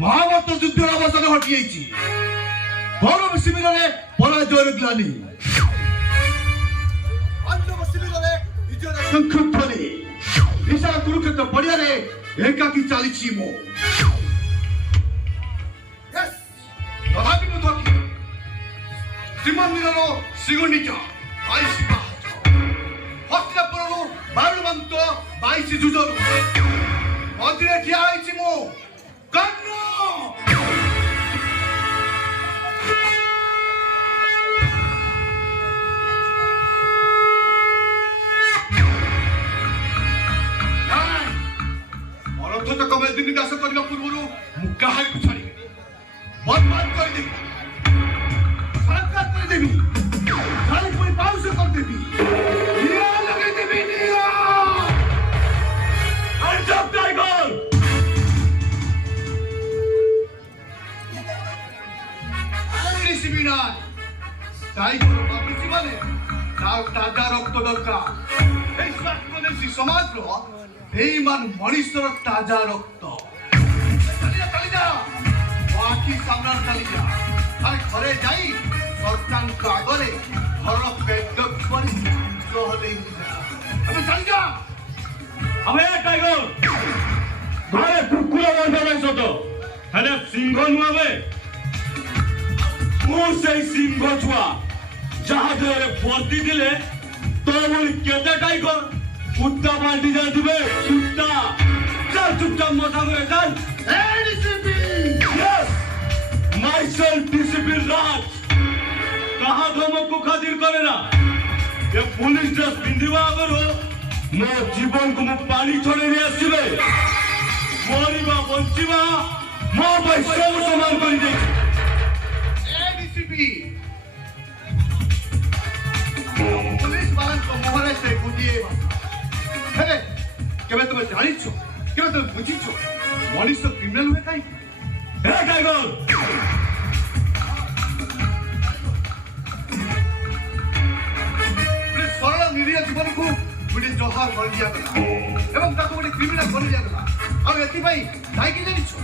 महाभारत युद्धर अवसान घटी कौरव शिविर में पराजय ग्लानि शंखध्वनि विशाल कुरुक्षेत्र पड़िया एकाकी चली मो श्रीमंदिर श्रीगुंडीच 22 हस्तिनापुर बारुमंत 22 जुजर मझे ठिया मो कर्ण निकास करने पूर्व मुझे छाड़ी बर्बाद करदेवी करदेवी पाउस करदेवी ताजा रक्त दरकार समाज बेईमान मनीषर ताजा रक्त आखि सामना चली जा घरे जाई सरकार आगे घर पेट चली जा टाइगर घरे कुकुर बंधा तो हेले सिंह नुआबे सिंह छुआ जहाँ देहरे भर्ती दिले तो बोली केते टाइगर कुत्ता पाल्टी जाए कुत्ता चल चुपचाप मजा में चल यस माइसेल्फ डीसीपी राज कहाँ धमक को खातिर करे ना ये पुलिस ड्रेस पिंधिबा अगर हो मो जीवन को मु पानी छोड़े नहीं आसिबे मरिबा बंचिबा मो भाई सब समान कर दे डीसीपी पुलिस वाला को मोहरे से गुदिए हेले केबे तुम जानिछो केबे तुम बुझिछो मनीष तो क्रिमिनल हुए काई हे टाइगर पुलिस सरल निरीह जीवन को गुडी जहार कर दिया गला एवं ताको गुडी क्रिमिनल कर दिया गला और एति भाई दाई के जानिछो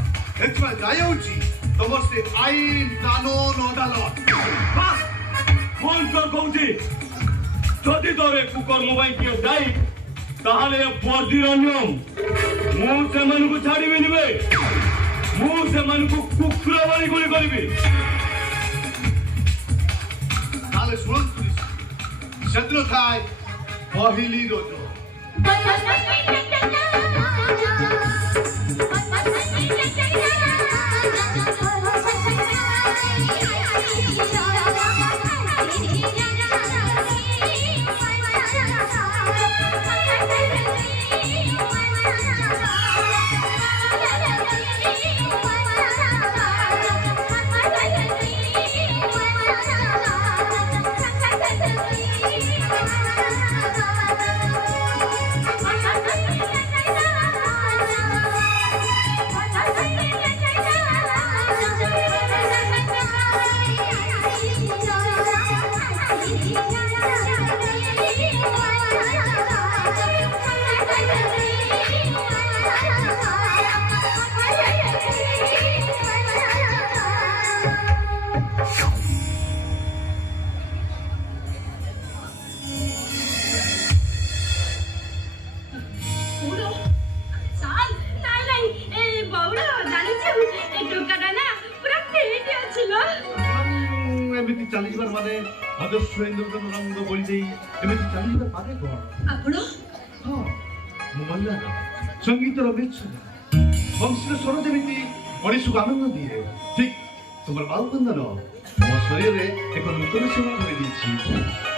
एति भाई दाई होची तमर से आईन कानून अदालत बस फोन कर कहूची जदि तोरे कुकर मोबाइल के दाई ताहले वर्दीर नियम मु से मन को छाड़ी बिनिबे मु से मन को कुकुर वाली गुली करबी ताले सुन शत्रु थाय पहिली रोज चली माने अदर्श रंग बोली दे एमिति चली माने कोन आपण हां मोमल्ला संगीतर मेच्छु वंशीर स्वर जेमिति मनीष को आनंद दिए ठीक तुमर बाल बंधन मो शरीर रे एक नूतन सेवा कर दीछि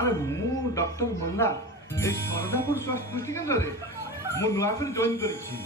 अरे मु डॉक्टर मुन्ना ए सरदापुर स्वास्थ्य पुष्टि केन्द्र रे मु नुआ कर जॉइन करिछि